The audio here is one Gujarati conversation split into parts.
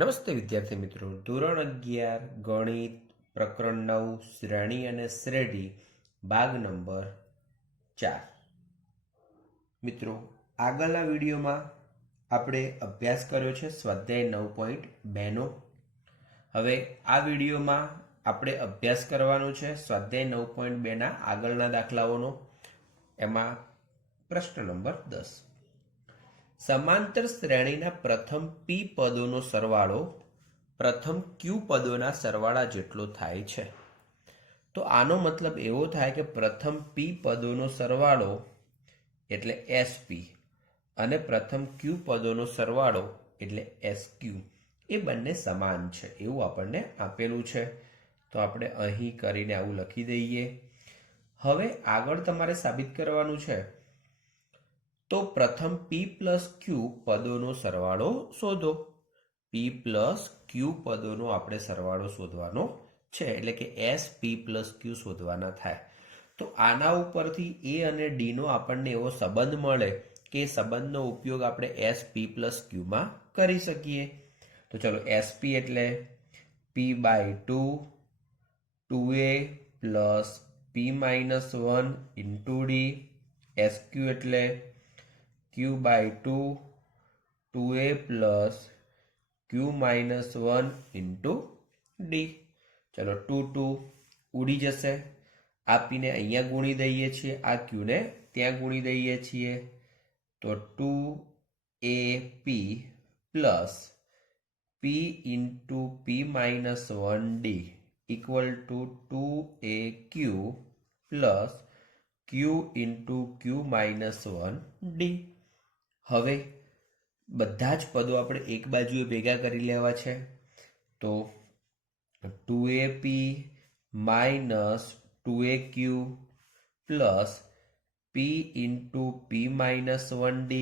નમસ્તે વિદ્યાર્થી મિત્રો, ધોરણ 11 ગણિત પ્રકરણ 9 શ્રેણી અને શ્રેણી ભાગ નંબર 4. મિત્રો, આગળના વિડીયોમાં આપણે અભ્યાસ કર્યો છે સ્વાધ્યાય 9.2 નો. હવે આ વિડીયોમાં આપણે અભ્યાસ કરવાનો છે સ્વાધ્યાય 9.2 ના આગળના દાખલાઓનો. એમાં પ્રશ્ન નંબર 10. સમાંતર શ્રેણીના પ્રથમ p પદોનો સરવાળો પ્રથમ q પદોના સરવાળા જેટલો થાય છે. તો આનો મતલબ એવો થાય કે પ્રથમ p પદોનો સરવાળો એટલે sp અને પ્રથમ q પદોનો સરવાળો એટલે sq એ બંને સમાન છે એવું આપણને આપેલું છે. તો આપણે અહીં કરીને આવું લખી દઈએ. હવે આગળ તમારે સાબિત કરવાનું છે. તો પ્રથમ p પ્લસ q પદોનો સરવાળો શોધો. p પ્લસ q પદોનો આપણે સરવાળો શોધવાનો છે, એટલે કે sp પ્લસ q શોધવાના થાય. તો આના ઉપરથી a અને d નો આપણને એવો સંબંધ મળે કે સંબંધનો ઉપયોગ આપણે sp પ્લસ q માં કરી શકીએ. તો ચલો, sp એટલે p by 2 2a plus p minus 1 into d. sq એટલે q by 2 2a plus q minus 1 into d. ચલો, 2 2 ઉડી જશે. આપીને અહીંયા ગુણી દઈએ છીએ, આ q ને ત્યાં ગુણી દઈએ છીએ. તો 2ap plus p into p minus 1d equal to 2aq plus q into q minus 1d. હવે બધા જ પદો આપણે એક બાજુએ ભેગા કરી લેવા છે. તો 2ap minus 2aq plus p into p minus 1d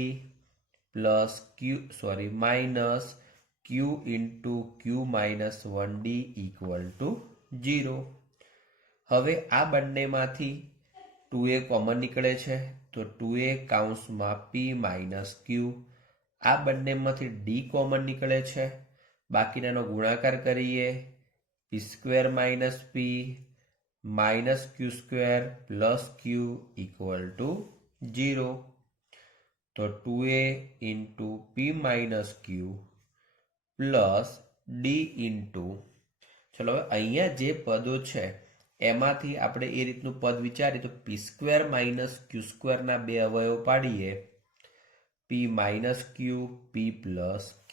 plus minus q into q minus 1d equal to 0. હવે આ બંનેમાંથી 2a કોમન નીકળે છે, તો 2a કૌંસમાં p માઇનસ q. આ બંનેમાંથી d કોમન નીકળે છે, બાકીનાનો ગુણાકાર કરીએ. p square minus p minus q square plus q equal to 0. તો 2a into p minus q plus d into, ચલો હવે અહીંયા જે પદો છે એમાંથી આપણે એ રીતનું પદ વિચારીએ તો p સ્ક્વેર માઇનસ q સ્ક્વેરના બે અવયવ પાડીએ. p minus q p plus q.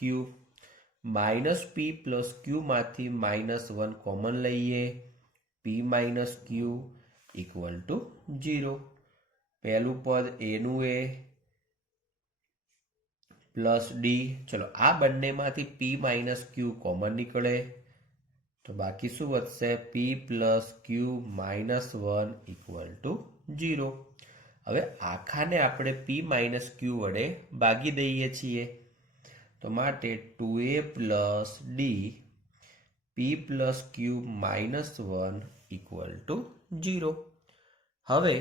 Minus p plus q માંથી માઇનસ 1 કોમન લઈએ. p minus q equal to 0. પહેલું પદ a નું a પ્લસ d. ચલો, આ બંનેમાંથી p માઇનસ q કોમન નીકળે, તો બાકી શું વધશે? p plus q minus 1 equal to 0. હવે આખાને આપણે p માઇનસ q વડે ભાગી દઈએ છીએ. તો માટે 2a plus d p plus q minus 1 equal to 0. હવે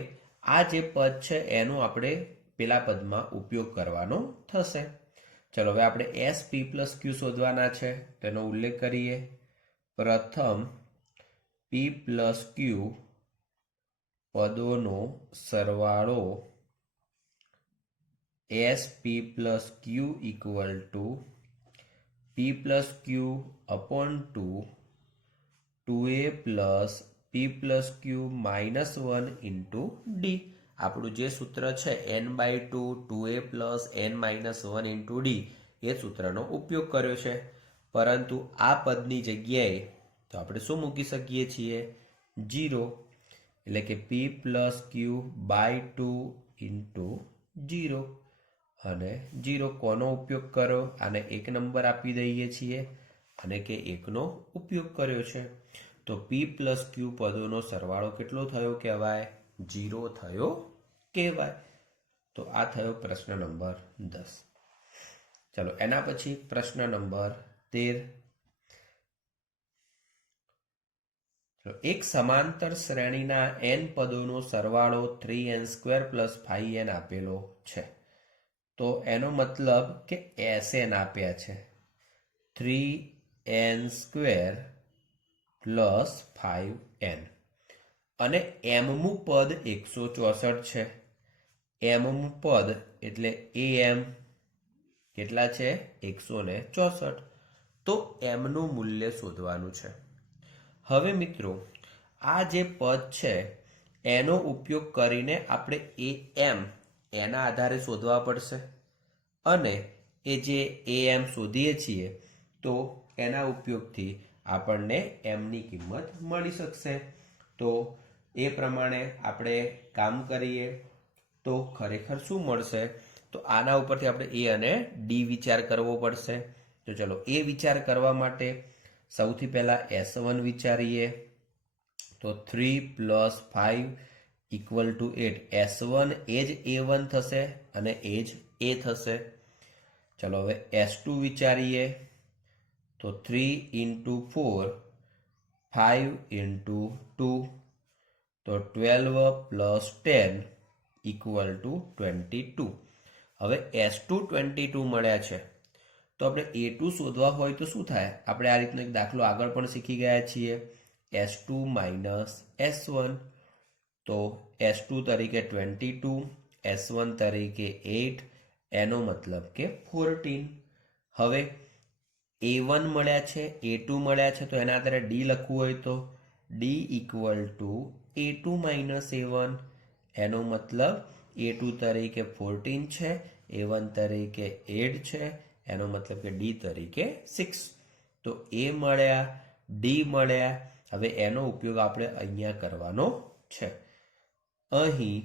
આ જે પદ છે એનો આપણે પેલા પદમાં ઉપયોગ કરવાનો થશે. ચલો, હવે આપણે sp પ્લસ q શોધવાના છે, તેનો ઉલ્લેખ કરીએ. પ્રથમ p પ્લસ q પદોનો સરવાળો sp plus q equal to p plus q upon 2a plus p plus q minus 1 into d. આપણું જે સૂત્ર છે n/2 2a plus n minus 1 into d, એ સૂત્રનો ઉપયોગ કર્યો છે. પરંતુ આ પદની જગ્યાએ તો આપણે શું મૂકી શકીએ છીએ? 0. એટલે કે p plus q by 2 into 0. અને 0 કોનો ઉપયોગ કરો? આને 1 નંબર આપી દઈએ છીએ અને કે 1નો ઉપયોગ કર્યો છે. તો p પ્લસ q પદોનો સરવાળો કેટલો થયો કહેવાય? 0 થયો કહેવાય. તો આ થયો પ્રશ્ન નંબર 10. ચલો, એના પછી પ્રશ્ન નંબર 13. એક સમાંતર શ્રેણીના n પદોનો સરવાળો 3n² + 5n આપેલો છે. તો એનો મતલબ કે Sn આપ્યા છે. એન સ્ક્વેર પ્લસ 5n અને એમમું પદ 164 છે. એમમું પદ એટલે am કેટલા છે 164. તો એમનું મૂલ્ય શોધવાનું છે. હવે મિત્રો આ જે પદ છે એનો ઉપયોગ કરીને આપણે am એના આધારે શોધવા પડશે અને એ જે am શોધીએ છીએ તો એના ઉપયોગથી આપણને એમની કિંમત મળી શકશે. તો એ પ્રમાણે આપણે કામ કરીએ તો ખરેખર શું મળશે? તો આના ઉપરથી આપણે એ અને ડી વિચાર કરવો પડશે. તો ચલો એ વિચાર કરવા માટે સૌથી પહેલા S1 વિચારીએ. તો 3 + 5 = 8. S1 એ જ A1 થશે અને એ જ A થશે. ચલો હવે S2 વિચારીએ. તો 3 × 4 5 × 2 તો 12 + 10 = 22. હવે S2 22 મળ્યા છે તો આપણે A2 શોધવા હોય તો શું થાય? આપણે આ રીતનો એક દાખલો આગળ પણ શીખી ગયા છીએ. S2 - S1 તો S2 તરીકે 22, S1 તરીકે 8, એનો મતલબ કે 14. હવે A1 મળ્યા છે, A2 મળ્યા છે તો એના આધારે D લખવું હોય તો D = A2 - A1, એનો મતલબ A2 તરીકે 14 છે, A1 તરીકે 8 છે, એનો મતલબ કે D તરીકે 6. તો A મળ્યા, D મળ્યા. હવે એનો ઉપયોગ આપણે અહીંયા કરવાનો છે. અહીં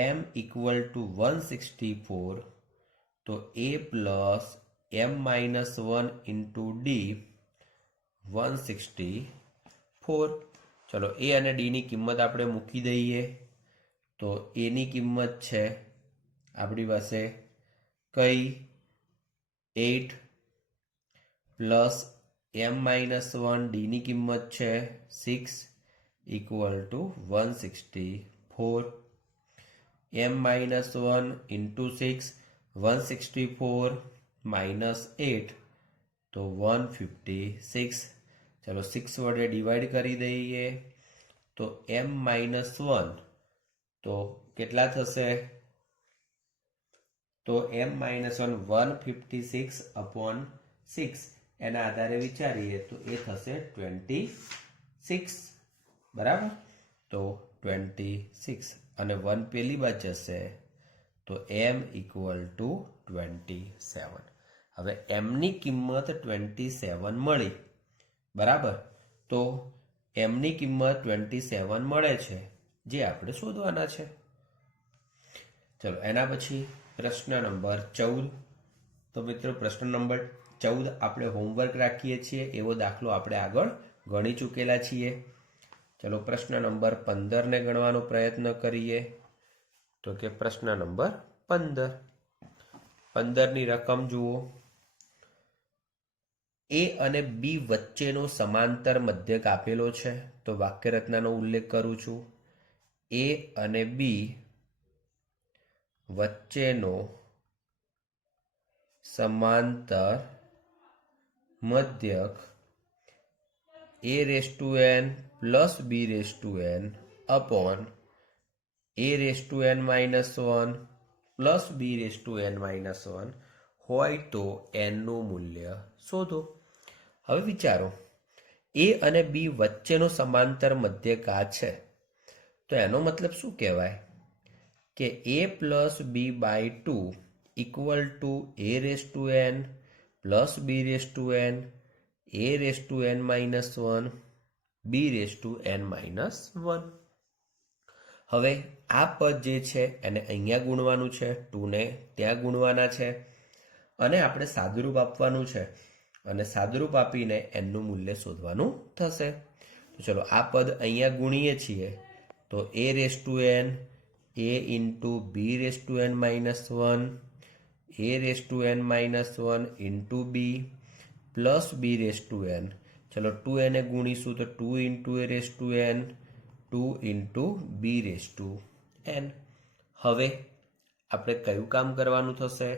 am = 164 તો A + m - 1 × D 164. ચલો એ અને ડી ની કિંમત આપણે મૂકી દઈએ. તો એની કિંમત છે આપણી પાસે કઈ 8 પ્લસ m - 1, ડીની કિંમત છે 6 = 164. m - 1 × 6 164 - 8 તો 156. ચલો 6 વડે ડિવાઈડ કરી દઈએ તો m - 1 તો કેટલા થશે? તો m - 1 156/6 એના આધારે વિચારીએ તો એ થશે 26. બરાબર? તો 26 અને 1 પેલી બાજુ જશે તો m = 27. હવે એમની કિંમત 27 મળી. બરાબર? તો એમની કિંમત 27 મળે છે જે આપણે શોધવાના છે. ચલો એના પછી પ્રશ્ન નંબર 14. તો મિત્રો પ્રશ્ન નંબર 14 આપણે હોમવર્ક રાખીએ છીએ એવો દાખલો આપણે આગળ ગણી ચૂકેલા છીએ. ચલો પ્રશ્ન નંબર 15 ને ગણવાનો પ્રયત્ન કરીએ. તો કે પ્રશ્ન નંબર 15. 15 ની રકમ જુઓ. A અને B વચ્ચેનો સમાંતર મધ્યક આપેલો છે. તો વાક્યરચનાનો ઉલ્લેખ કરું છું. A અને B વચ્ચેનો સમાંતર મધ્યક an + bn upon an - 1 + bn - 1 હોય તો n નું મૂલ્ય શોધો. હવે વિચારો A અને B વચ્ચેનો સમાંતર મધ્યક આ છે તો એનો મતલબ શું કહેવાય કે A + b/2 = an + bn an - 1 bn - 1. હવે આ પદ જે છે એને અહીંયા ગુણવાનું છે, 2 ને ત્યાં ગુણવાના છે અને આપણે સાદુરૂપ આપવાનું છે અને સાદુરૂપ આપીને એનનું મૂલ્ય શોધવાનું થશે. તો ચલો આ પદ અહીંયા ગુણીએ છીએ તો an a × bn - 1 an - 1 × b plus bn. ચલો 2 ને ગુણીશું તો 2 × an 2 × bn. હવે આપણે કયું કામ કરવાનું થશે?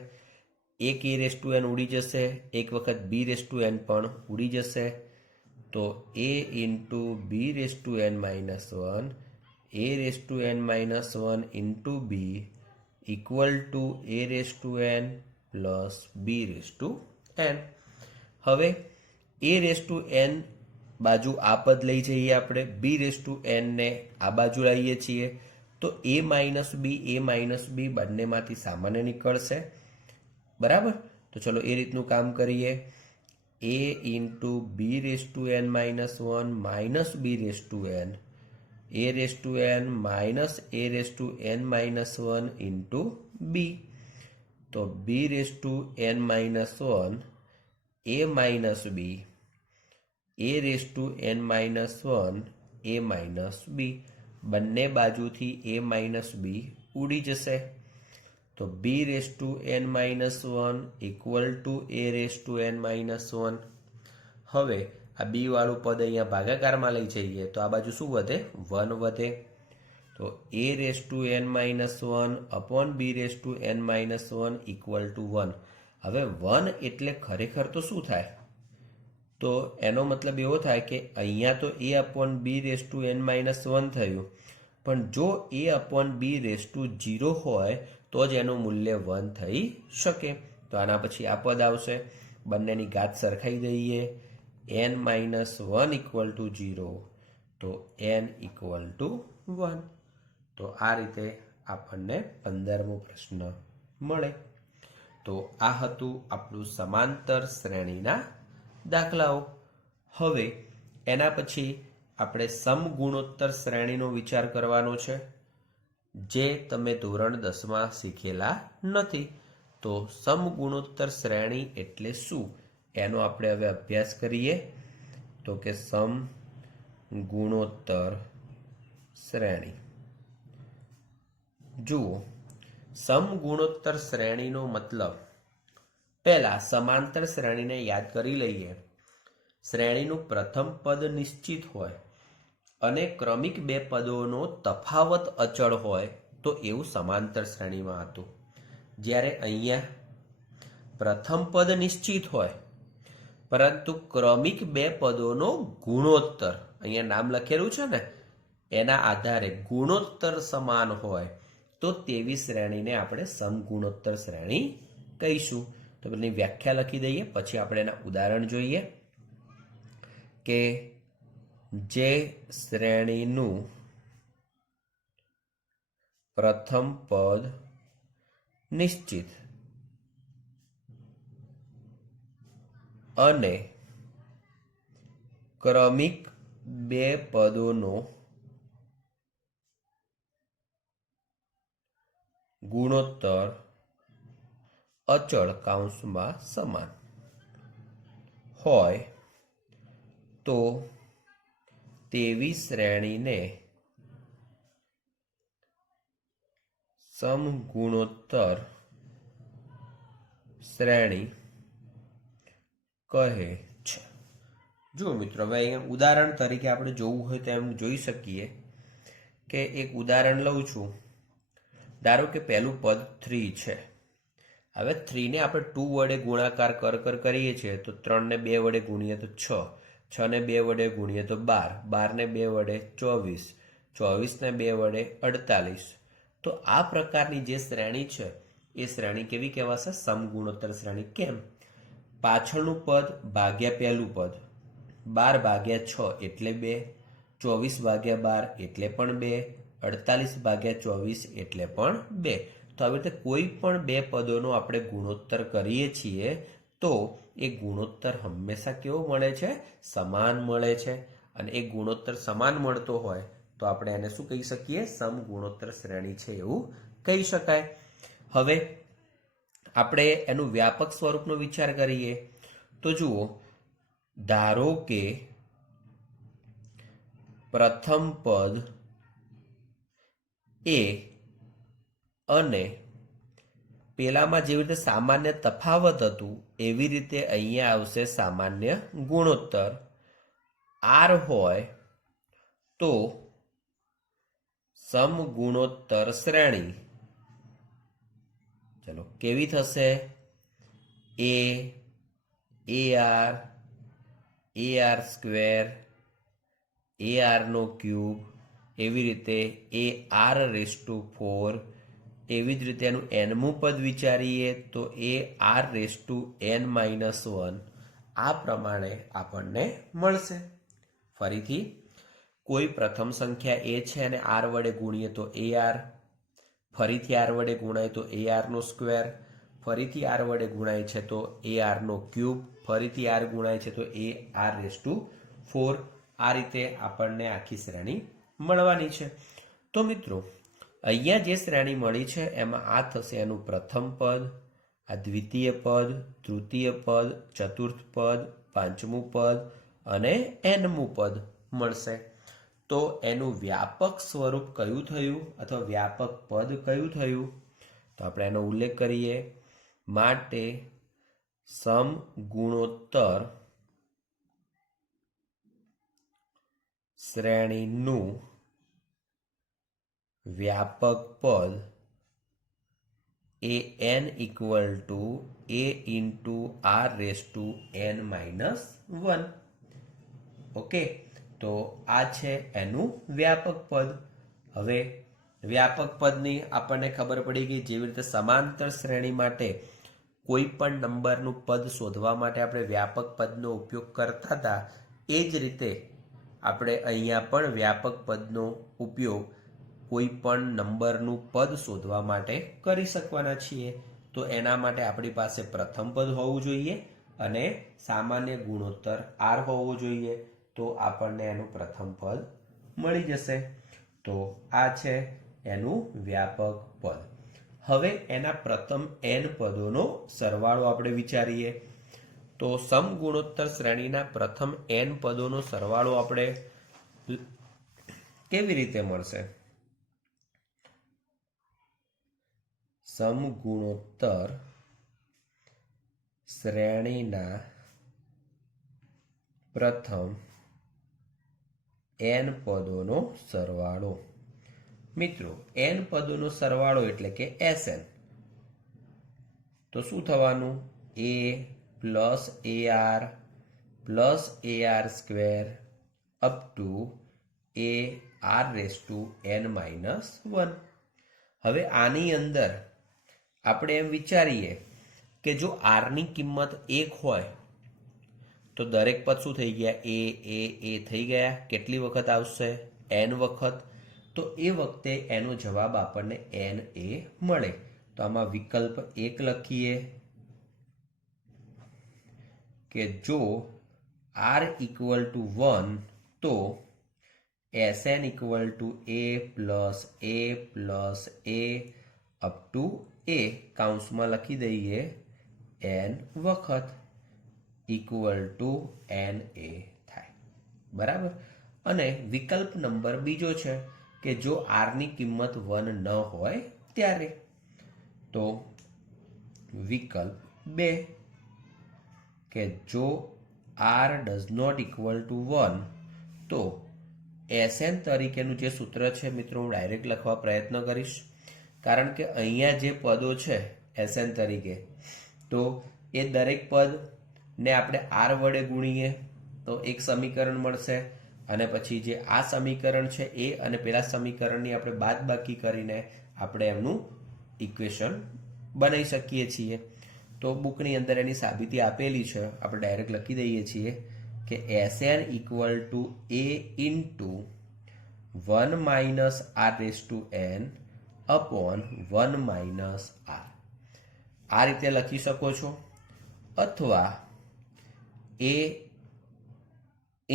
એક a રેસ ટુ એન ઉડી જશે, એક વખત b રેસ ટુ એન પણ ઉડી જશે. તો a into b raise to N minus one, a raise to N minus one into b equal to a raise to n plus b raise to n. હવે a રેસ ટુ એન બાજુ આ પદ લઈ જઈએ આપણે, b રેસ ટુ એન ને આ બાજુ લાવીએ છીએ, તો a માઇનસ બી બંનેમાંથી સામાન્ય નીકળશે. બરાબર? તો ચલો એ રીતનું કામ કરીએ. a into B raise to N minus one minus B raise to N, a raise to N minus a raise to N minus one into B. તો b raise to N minus one a minus B, a raise to N minus one a minus B, બંને બાજુથી a માઇનસ બી ઉડી જશે. તો b raise to N minus one equal to a raise to N minus one. હવે આ બી વાળું પદ અહીંયા ભાગાકારમાં લઈ જઈએ તો આ બાજુ શું વધે? 1 વધે. તો a raise to N minus one upon b raise to N minus one equal to 1. હવે 1 એટલે ખરેખર તો શું થાય? તો એનો મતલબ એવો થાય કે અહીંયા તો a upon b raise to N minus one થયું, પણ જો a upon b raise to 0 હોય તો જ એનું મૂલ્ય 1 થઈ શકે. તો આના પછી આ પદ આવશે, બંનેની ઘાત સરખાઈ દઈએ, n minus one equal two 0, તો n ઇક્વલ ટુ 1. તો આ રીતે આપણને 15મો પ્રશ્ન મળે. તો આ હતું આપણું સમાંતર શ્રેણીના દાખલાઓ. હવે એના પછી આપણે સમગુણોત્તર શ્રેણીનો વિચાર કરવાનો છે, જે તમે ધોરણ 10માં શીખેલા નથી. તો સમગુણોત્તર શ્રેણી એટલે શું એનો આપણે હવે અભ્યાસ કરીએ. તો કે સમગુણોત્તર શ્રેણી. જુઓ, સમગુણોત્તર શ્રેણીનો મતલબ, પહેલા સમાંતર શ્રેણીને યાદ કરી લઈએ. શ્રેણીનું પ્રથમ પદ નિશ્ચિત હોય અને ક્રમિક બે પદોનો તફાવત અચળ હોય તો એવું સમાંતર શ્રેણીમાં હતું. જ્યારે અહીંયા પ્રથમ પદ નિશ્ચિત હોય પરંતુ ક્રમિક બે પદોનો ગુણોત્તર, અહીંયા નામ લખેલું છે ને, એના આધારે ગુણોત્તર સમાન હોય તો તેવી શ્રેણીને આપણે સમગુણોત્તર શ્રેણી કહીશું. તો પેલી વ્યાખ્યા લખી દઈએ, પછી આપણે એના ઉદાહરણ જોઈએ. કે જે શ્રેણીનું પ્રથમ પદ નિશ્ચિત અને ક્રમિક બે પદોનો ગુણોત્તર અચળ કૌંસમાં સમાન હોય તો તેવી શ્રેણીને સમગુણોત્તર શ્રેણી કહે છે. જો મિત્રો, હવે અહીંયા ઉદાહરણ તરીકે આપણે જોવું હોય તો એમ જોઈ શકીએ કે એક ઉદાહરણ લઉં છું. ધારો કે પહેલું પદ 3 છે. હવે 3 ને આપણે 2 વડે ગુણાકાર કરીએ છીએ તો 3 ને 2 વડે ગુણીએ તો 6, 6 ને 2 વડે ગુણીએ તો 12, 12 ને 2 વડે 24, 24 ને 2 વડે 48. તો આ પ્રકારની જે શ્રેણી છે એ શ્રેણી કેવી કહેવાશે? સમગુણોત્તર શ્રેણી. કેમ? પાછળનું પદ ભાગ્યા પહેલું પદ, 12 ભાગ્યા 6 એટલે 2, 24 ભાગ્યા 12 એટલે પણ 2, 48 ભાગ્યા 24 એટલે પણ 2. તો આવી રીતે કોઈ પણ બે પદોનો આપણે ગુણોત્તર કરીએ છીએ તો એ ગુણોત્તર હંમેશા કેવો મળે છે? સમાન મળે છે. અને એ ગુણોત્તર સમાન મળતો હોય તો આપણે એને શું કહી શકીએ? સમગુણોત્તર શ્રેણી છે એવું કહી શકાય. હવે આપણે એનું વ્યાપક સ્વરૂપનો વિચાર કરીએ તો જુઓ, ધારો કે પ્રથમ પદ એ અને પેલામાં જેવી રીતે સામાન્ય તફાવત હતું એવી રીતે અહીંયા આવશે સામાન્ય ગુણોત્તર. આર હોય તો સમગુણોત્તર શ્રેણી ચલો કેવી થશે? એ AR સ્ક્વેર ARનો ક્યુબ, એવી રીતે AR⁴, એવી જ રીતે એનું nમું પદ વિચારીએ તો AR⁻n−1, આ પ્રમાણે આપણને મળશે. ફરીથી કોઈ પ્રથમ સંખ્યા એ છે અને r વડે ગુણીએ તો AR, ફરીથી r વડે ગુણાય તો ARનો સ્ક્વેર, ફરીથી r વડે ગુણાય છે તો ARનો ક્યુબ, ફરીથી r ગુણાય છે તો AR⁴. આ રીતે આપણને આખી શ્રેણી મળવાની છે. તો મિત્રો અહીંયા જે શ્રેણી મળી છે એમાં આ થશે એનું પ્રથમ પદ, આ દ્વિતીય પદ, તૃતીય પદ, ચતુર્થ પદ, પાંચમું પદ અને nમું પદ મળશે. તો એનું વ્યાપક સ્વરૂપ કયું થયું અથવા વ્યાપક પદ કયું થયું? તો આપણે એનો ઉલ્લેખ કરીએ. માટે સમગુણોત્તર શ્રેણીનું વ્યાપક પદ એ n = a × r⁻n−1. ઓકે, તો આ છે એનું વ્યાપક પદ. હવે વ્યાપક પદની આપણને ખબર પડી ગઈ. જેવી રીતે સમાંતર શ્રેણી માટે કોઈ પણ નંબરનું પદ શોધવા માટે આપણે વ્યાપક પદનો ઉપયોગ કરતા હતા, એ જ રીતે આપણે અહીંયા પણ વ્યાપક પદનો ઉપયોગ કોઈ પણ નંબરનું પદ શોધવા માટે કરી શકવાના છીએ. તો એના માટે આપણી પાસે પ્રથમ પદ હોવું જોઈએ અને સામાન્ય ગુણોત્તર r હોવો જોઈએ. તો આપણને એનું પ્રથમ પદ મળી જશે. તો આ છે એનું વ્યાપક પદ. હવે એના પ્રથમ n પદોનો સરવાળો આપણે વિચારીએ. તો સમગુણોત્તર શ્રેણીના પ્રથમ n પદોનો સરવાળો આપણે કેવી રીતે મળશે? સમગુણોત્તર શ્રેણીના પ્રથમ n પદોનો સરવાળો. મિત્રો n પદોનો સરવાળો એટલે કે Sn. તો શું થવાનું? a + AR + AR⁻n−1. હવે આની અંદર આપણે એમ વિચારીએ કે જો r ની કિંમત 1 હોય તો દરેક પદ શું થઈ ગયા? a થઈ ગયા. કેટલી વખત આવશે? n વખત. તો એ વખતે એનો જવાબ આપણને na મળે. તો આમાં વિકલ્પ 1 લખીએ કે જો r = 1 તો Sn = a કૌંસમાં લખી દઈએ n વખત = na થાય. બરાબર. અને વિકલ્પ નંબર બીજો છે કે જો r ની કિંમત 1 ન હોય ત્યારે. તો વિકલ્પ 2 કે જો r ≠ = 1 તો Sn તરીકેનું જે સૂત્ર છે મિત્રો હું ડાયરેક્ટ લખવા પ્રયત્ન કરીશ. કારણ કે અહીંયા જે પદો છે Sn તરીકે, તો એ દરેક પદને આપણે r વડે ગુણીએ તો એક સમીકરણ મળશે અને પછી જે આ સમીકરણ છે એ અને પેલા સમીકરણની આપણે બાદબાકી કરીને આપણે એમનું ઇક્વેશન બનાવી શકીએ છીએ. તો બુકની અંદર એની સાબિતી આપેલી છે. આપણે ડાયરેક્ટ લખી દઈએ છીએ કે Sn = a × 1 - r/n/1 - r. આ રીતે લખી શકો છો. અથવા a ×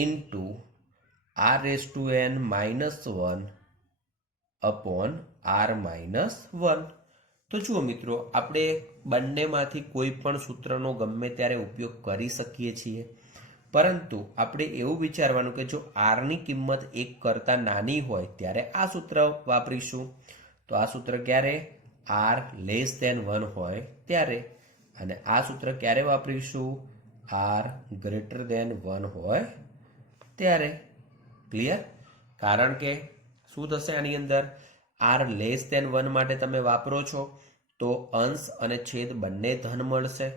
r⁻n−1/r−1. તો જુઓ મિત્રો, આપણે બંનેમાંથી કોઈ પણ સૂત્રનો ગમે ત્યારે ઉપયોગ કરી શકીએ છીએ. પરંતુ આપણે એવું વિચારવાનું કે જો r ની કિંમત 1 કરતાં નાની હોય ત્યારે આ સૂત્ર વાપરીશું. તો આ સૂત્ર ક્યારે? r <1 હોય ત્યારે. અને આ સૂત્ર ક્યારે વાપરીશું? r <1 હોય ત્યારે. ક્લિયર? કારણ કે શું થશે આની અંદર? r <1 માટે તમે વાપરો છો તો અંશ અને છેદ બંને ધન મળશે.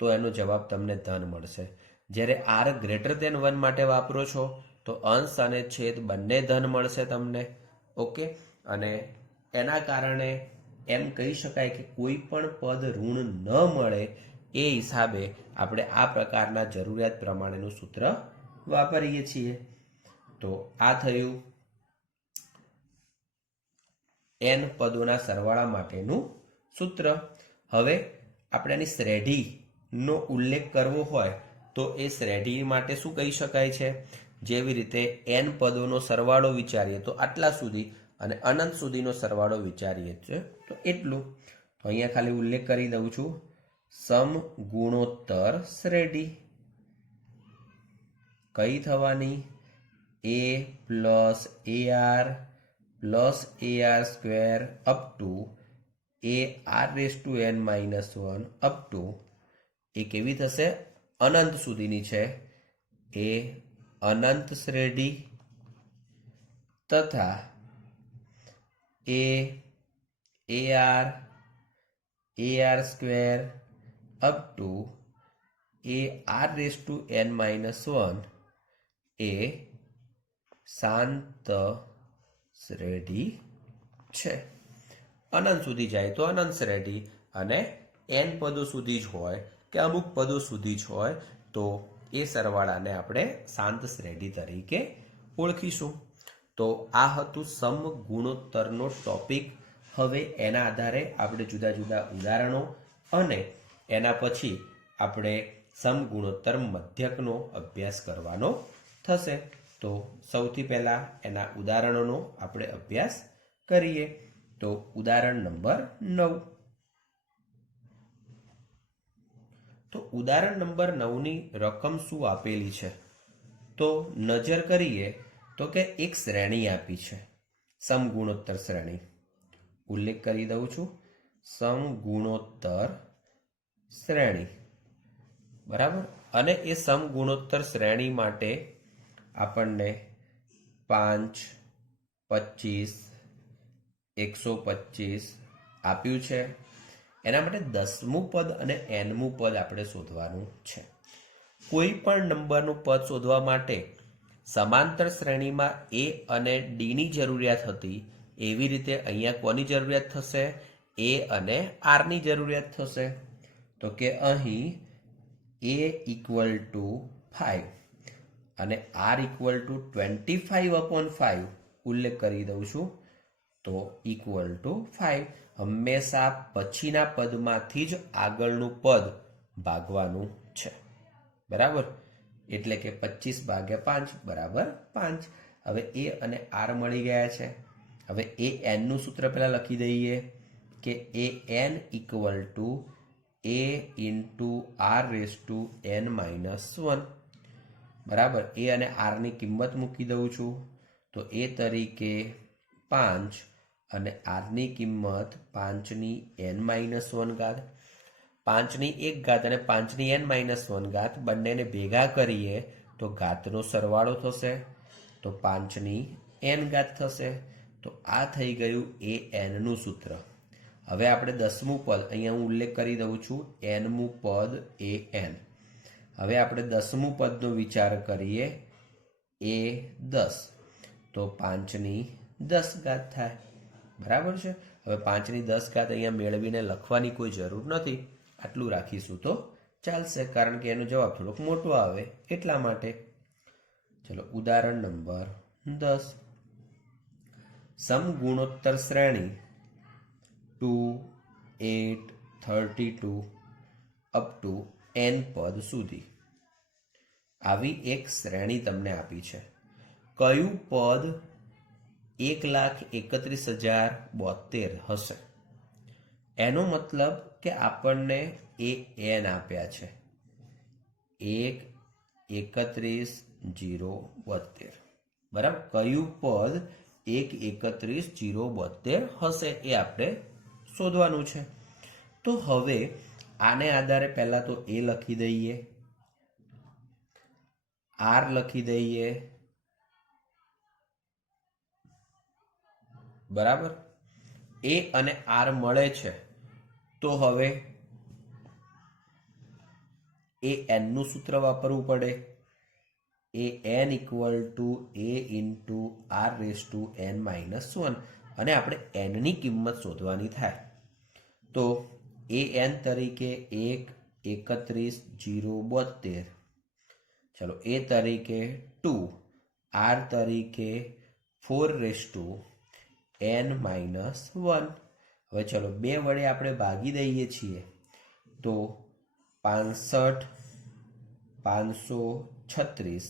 તો તો એનો જવાબ તમને ધન મળશે. જ્યારે આર ગ્રેટર દેન 1 માટે વાપરો છો તો અંશ અને છેદ બંને ધન મળશે તમને. ઓકે, અને એના કારણે એમ કહી શકાય કે કોઈ પણ પદ ઋણ ન મળે એ હિસાબે આપણે આ પ્રકારના જરૂરિયાત પ્રમાણેનું સૂત્ર વાપરીએ છીએ. તો આ થયું n પદોના સરવાળા માટેનું સૂત્ર. હવે આપણે એની શ્રેઢીનો ઉલ્લેખ કરવો હોય તો એ શ્રેઢી માટે શું કહી શકાય છે? જેવી રીતે n પદોનો સરવાળો વિચારીએ તો આટલા સુધી અને અનંત સુધીનો સરવાળો વિચારીએ છે તો એટલું. તો અહીંયા ખાલી ઉલ્લેખ કરી દઉં છું. સમગુણોત્તર શ્રેઢી કઈ થવાની? a plus ar plus ar square up to ar⁻n-1 up to એ કેવી થશે? અનંત સુધીની છે એ અનંત શ્રેઢી તથા ar square up to ar⁻n-1 એ શાંત શ્રેઢી છે. અનંત સુધી જાય તો અનંત શ્રેઢી, અને n પદો સુધી જ હોય કે અમુક પદો સુધી જ હોય તો એ સરવાળાને આપણે શાંત શ્રેઢી તરીકે ઓળખીશું. તો આ હતું સમગુણોત્તરનો ટોપિક. હવે એના આધારે આપણે જુદા જુદા ઉદાહરણો અને એના પછી આપણે સમગુણોત્તર મધ્યકનો અભ્યાસ કરવાનો થશે. તો સૌથી પહેલા એના ઉદાહરણોનો આપણે અભ્યાસ કરીએ. તો ઉદાહરણ નંબર 9. તો ઉદાહરણ નંબર 9ની રકમ શું આપેલી છે? તો નજર કરીએ તો કે એક શ્રેણી આપી છે, સમગુણોત્તર શ્રેણી. ઉલ્લેખ કરી દઉં છું, સમગુણોત્તર શ્રેણી. બરાબર, અને એ સમગુણોત્તર શ્રેણી માટે આપણને 5, 25, 125 આપ્યું છે. એના માટે 10મું પદ અને nમું પદ આપણે શોધવાનું છે. કોઈ પણ નંબરનું પદ શોધવા માટે સમાંતર શ્રેણીમાં a અને d ની જરૂરિયાત હતી, એવી રીતે અહીંયા કોની જરૂરિયાત થશે? a અને r ની જરૂરિયાત થશે. તો કે અહીં a ઇક્વલ ટુ 5 અને r ઇક્વલ ટુ 25/5 ઉલ્લેખ કરી દઉં છું. તો ઇક્વલ ટુ 5. હંમેશા પછીના પદમાંથી જ આગળનું પદ ભાગવાનું છે. બરાબર, એટલે કે 25/5 બરાબર 5. હવે a અને r મળી ગયા છે. હવે a n નું સૂત્ર પહેલા લખી દઈએ કે a n equal to a into r⁻n-1. બરાબર, એ અને r ની કિંમત મૂકી દઉં છું. તો એ તરીકે 5 અને r ની કિંમત 5ની n-1 ઘાત. 5ની 1 ઘાત અને 5ની n-1 ઘાત બંનેને ભેગા કરીએ તો ઘાતનો સરવાળો થશે. તો 5ની n ઘાત થશે. તો આ થઈ ગયું a n નું સૂત્ર. હવે આપણે 10મું પદ, અહીંયા હું ઉલ્લેખ કરી દઉં છું, nમું પદ a n. હવે આપણે 10મું પદનો વિચાર કરીએ, a 10. તો 5ની 10 ઘાત થાય. બરાબર છે. હવે 5ની 10 ઘાત અહીંયા મેળવીને લખવાની કોઈ જરૂર નથી, આટલું રાખીશું તો ચાલશે, કારણ કે એનો જવાબ થોડોક મોટો આવે એટલા માટે. ચલો ઉદાહરણ નંબર 10. સમગુણોત્તર શ્રેણી 2, 8, 32 અપ ટુ n પદ સુધી. આવી એક શ્રેણી તમને આપી છે. કયું પદ 1,31,072 હશે? એનો મતલબ કે આપણને એ n આપ્યા છે 1,31,072. બરાબર, કયું પદ 1,31,072 હશે એ આપણે શોધવાનું છે. તો હવે આને આધારે પહેલા તો a લખી દઈએ, r લખી દઈએ. બરાબર, a અને r મળે છે. તો હવે એ એનનું સૂત્ર વાપરવું પડે. A N equal to A into R raise to N minus 1 અને આપણે એનની કિંમત શોધવાની થાય. તો એ એન તરીકે 1, 31, 0, 72. ચલો એ તરીકે 2, આર તરીકે 4 રેસ ટુ એન માઇનસ 1. હવે ચલો 2 વડે આપણે ભાગી દઈએ છીએ તો 65, 536,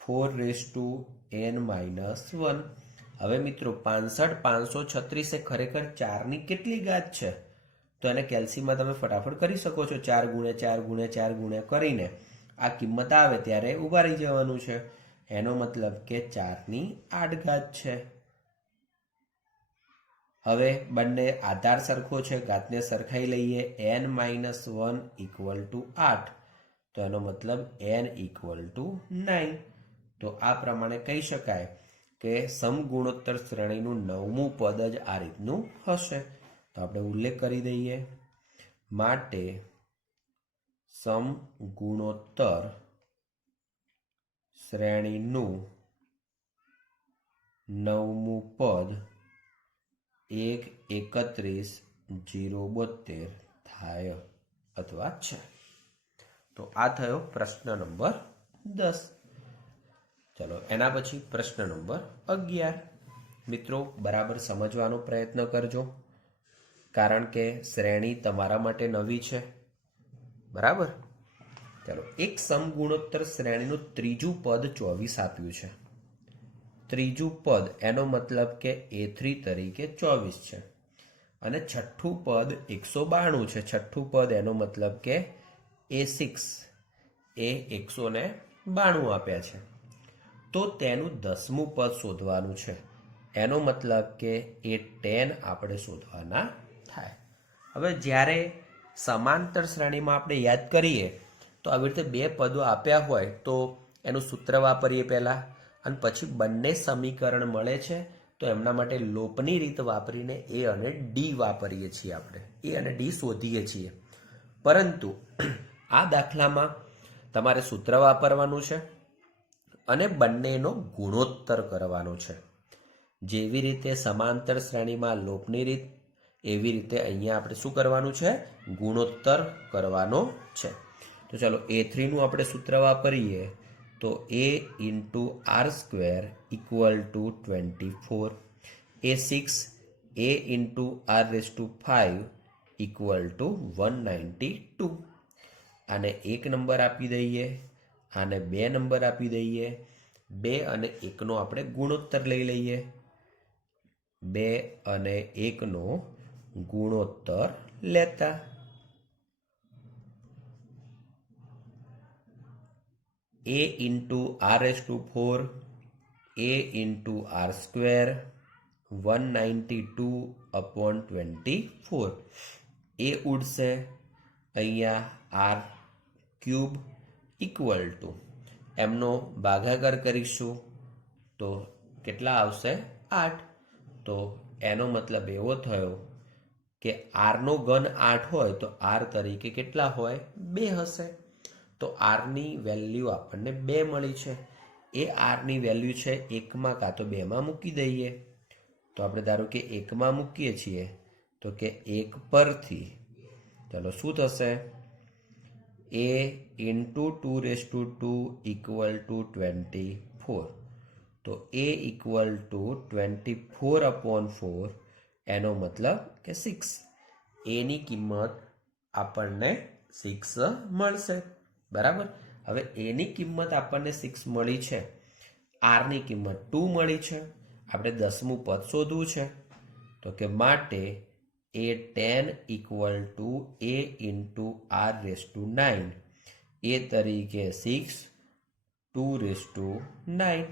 4 રેસ ટુ એન માઇનસ 1. હવે મિત્રો 65, 536 એ ખરેખર 4ની કેટલી ઘાત છે? તો એને કેલ્સીમાં તમે ફટાફટ કરી શકો છો. 4 ગુણ્યા 4 ગુણ્યા 4 ગુણ્યા કરીને આ કિંમત આવે ત્યારે ઊભા રહી જવાનું છે. એનો મતલબ કે 4ની 8 ઘાત છે. હવે બંને આધાર સરખો છે, ઘાતને સરખાઈ લઈએ. n માઇનસ 1 ઇક્વલ ટુ 8, તો એનો મતલબ n ઇક્વલ ટુ 9. તો આ પ્રમાણે કહી શકાય કે સમગુણોત્તર શ્રેણીનું 9મું પદ જ આ રીતનું હશે. તો આપણે ઉલ્લેખ કરી દઈએ. માટે સમગુણોત્તર શ્રેણીનું 9મું પદ 1, 31, 0, 72 થાય અથવા છે. તો આ થયો પ્રશ્ન નંબર 10. ચલો એના પછી પ્રશ્ન નંબર 11. મિત્રો બરાબર સમજવાનો પ્રયત્ન કરજો, કારણ કે શ્રેણી તમારા માટે નવી છે. બરાબર. ચલો એક સમગુણોત્તર શ્રેણીનું ત્રીજું પદ 24 આપ્યું છે. ત્રીજું પદ એનો મતલબ કે A3 તરીકે 24 છે અને છઠ્ઠું પદ 192 છે. છઠ્ઠું પદ એનો મતલબ કે A6 એ 192 આપ્યા છે. તો તેનું 10મું પદ શોધવાનું છે. એનો મતલબ કે A10 આપણે શોધવાના થાય. હવે જ્યારે સમાંતર શ્રેણીમાં આપણે યાદ કરીએ તો આવી રીતે બે પદો આપ્યા હોય તો એનું સૂત્ર વાપરીએ પહેલાં, અને પછી બંને સમીકરણ મળે છે તો એમના માટે લોપની રીત વાપરીને એ અને ડી વાપરીએ છીએ. આપણે એ અને ડી શોધીએ છીએ. પરંતુ આ દાખલામાં તમારે સૂત્ર વાપરવાનું છે અને બંનેનો ગુણોત્તર કરવાનો છે. જેવી રીતે સમાંતર શ્રેણીમાં લોપની રીત, એવી રીતે અહીંયા આપણે શું કરવાનું છે? ગુણોત્તર કરવાનો છે. તો ચાલો A3નું આપણે સૂત્ર વાપરીએ તો A into R square equal to 24. A6 A into R raise to 5 equal to 192. આને 1 નંબર આપી દઈએ, આને 2 નંબર આપી દઈએ. 2 અને 1નો આપણે ગુણોત્તર લઈ લઈએ. 2 અને 1નો ગુણોત્તર લેતા A into R raise to 4 A into R square 192/24. એ ઉડશે અહીંયા આર ક્યુબ ઇક્વલ ટુ એમનો ભાગાકાર કરીશું તો કેટલા આવશે? 8. તો એનો મતલબ એવો થયો કે આરનો ઘન 8 હોય તો આર તરીકે કેટલા હોય? 2 હશે. તો આરની વેલ્યુ આપણને 2 મળી છે. એ આરની વેલ્યુ છે 1માં કાં તો 2માં મૂકી દઈએ. તો આપણે ધારો કે 1માં મૂકીએ છીએ તો કે 1 પરથી ચલો શું થશે? A into 2 equal to 24. તો A ઇક્વલ ટુ 24/4 એનો મતલબ કે 6. એની કિંમત આપણને 6 મળશે. બરાબર. હવે એની કિંમત આપણને 6 મળી છે, આરની કિંમત 2 મળી છે. આપણે 10મું પદ શોધવું છે તો કે માટે A10 equal to A into R raise to 9. એ તરીકે 6 2 રેસ ટુ 9.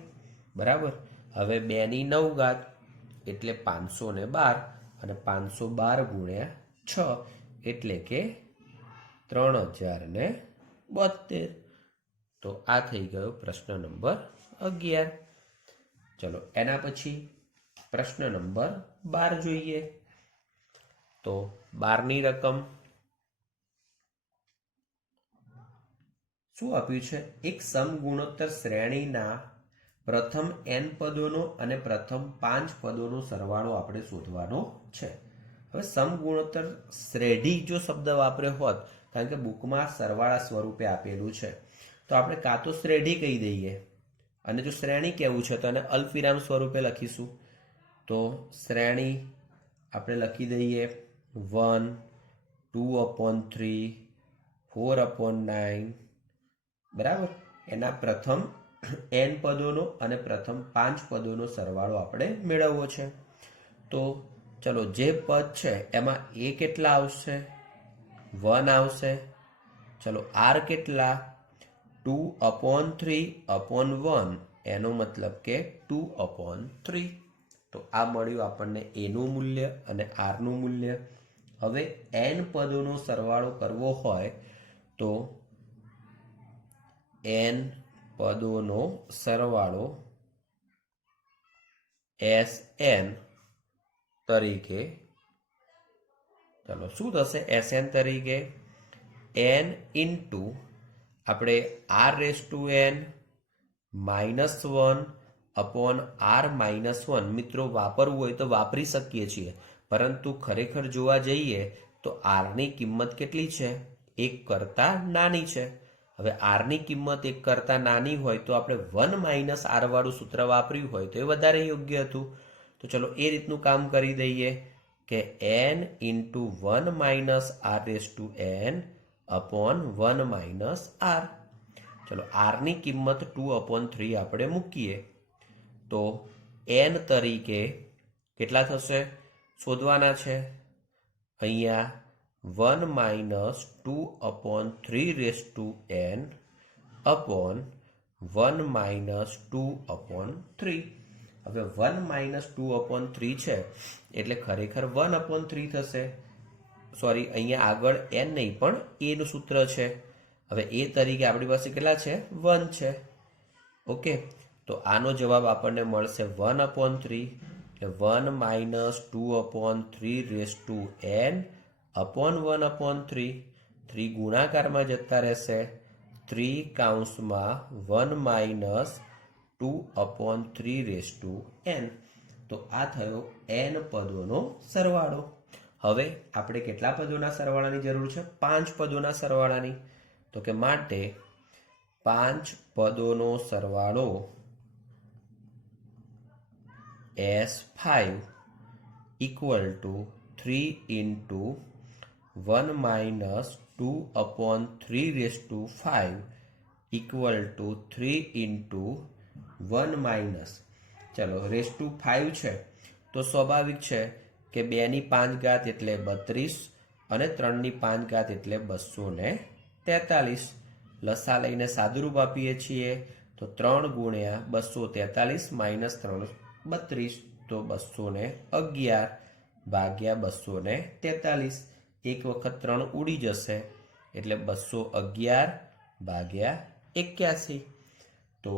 બરાબર. હવે 2ની 9 ઘાત એટલે 512 અને 512 ગુણ્યા 6 એટલે કે 3072. તો આ થઈ ગયો પ્રશ્ન નંબર 11. ચલો એના પછી પ્રશ્ન નંબર 12 જોઈએ. તો 12ની રકમ શું આપ્યું છે? એક સમગુણોત્તર શ્રેણીના પ્રથમ n પદોનો અને પ્રથમ 5 પદોનો સરવાળો આપણે શોધવાનો છે. હવે સમગુણોત્તર શ્રેઢી જો શબ્દ વાપર્યો હોત, કારણ કે બુકમાં સરવાળા સ્વરૂપે આપેલું છે, તો આપણે કાં તો શ્રેઢી કહી દઈએ, અને જો શ્રેણી કહેવું છે તો એને અલ્પવિરામ સ્વરૂપે લખીશું. તો શ્રેણી આપણે લખી દઈએ 1, 2/3, 4/9, બરાબર. એના પ્રથમ n પદોનો અને પ્રથમ 5 પદોનો સરવાળો આપણે મેળવવો છે. તો ચલો, જે પદ છે એમાં a કેટલા આવશે? 1 આવશે. ચલો, r કેટલા? 2/3/1, એનો મતલબ કે 2/3. તો આ મળ્યું આપણને a નું મૂલ્ય અને r નું મૂલ્ય. હવે n પદોનો સરવાળો કરવો હોય તો n પદોનો સરવાળો Sn તરીકે, ચલો શું થશે? Sn તરીકે n ઇન્ટુ આપણે r⁻n -1/r-1. મિત્રો, વાપરવું હોય તો વાપરી શકીએ છીએ, પરંતુ ખરેખર જોવા જઈએ તો r ની કિંમત કેટલી છે? 1 કરતાં નાની છે. હવે r ની કિંમત 1 કરતાં નાની હોય તો આપણે 1 - r વાળું સૂત્ર વાપર્યું હોય તો એ વધારે યોગ્ય હતું. તો ચલો એ રીતનું કામ કરી દઈએ કે n ઇન્ટુ 1 - r⁻n/1 - r. ચલો, r ની કિંમત 2/3 આપણે મૂકીએ તો n તરીકે કેટલા થશે? શોધવાના છે. અહીંયા 1 - 2/3n/1 - 2/3. હવે 1 - 2/3 છે એટલે ખરેખર 1/3 થશે. સોરી, અહીંયા આગળ n નહીં પણ a નું સૂત્ર છે. હવે a તરીકે આપણી પાસે કેટલા છે? 1 છે. ઓકે, તો આનો જવાબ આપણને મળશે 1/3. 1 - 2/3n/1/3. 3 ગુણાકારમાં જતા રહેશે. 3(1 - 2/3n. તો આ થયો n પદોનો સરવાળો. હવે આપણે કેટલા પદોના સરવાળાની જરૂર છે? 5 પદોના સરવાળાની. તો કે માટે 5 પદોનો સરવાળો S5 = 3 × 1 - 2/3/5 = 3 × 1 - ચલો, ⁵ છે તો સ્વાભાવિક છે કે 2 ની 5 ઘાત એટલે 32 અને 3 ની 5 ઘાત એટલે 243. લસા લઈને સાદુરૂપ આપીએ છીએ તો 3 × 243 - 3 32, તો 211 ભાગ્યા 243. એક વખત 3 ઉડી જશે એટલે 211 ભાગ્યા 81. તો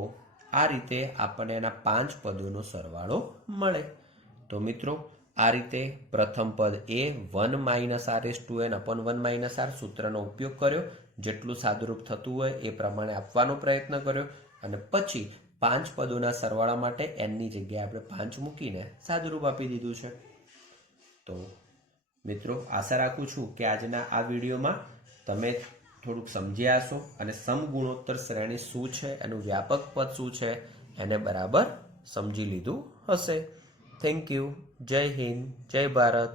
આ રીતે આપણને એના 5 પદોનો સરવાળો મળે. તો મિત્રો, આ રીતે પ્રથમ પદ એ 1 - r⁻n/1 - r સૂત્રનો ઉપયોગ કર્યો. જેટલું સાદુરૂપ થતું હોય એ પ્રમાણે આપવાનો પ્રયત્ન કર્યો, અને પછી 5 પદોના સરવાળા માટે n ની જગ્યાએ આપણે 5 મૂકીને સાદુરૂપ આપી દીધું છે. તો મિત્રો, આશા રાખું છું કે આજના આ વિડીયોમાં તમે થોડુંક સમજ્યા હશો અને સમગુણોત્તર શ્રેણી શું છે, એનું વ્યાપક પદ શું છે, એને બરાબર સમજી લીધું હશે. Thank you. જય હિન્દ, જય ભારત.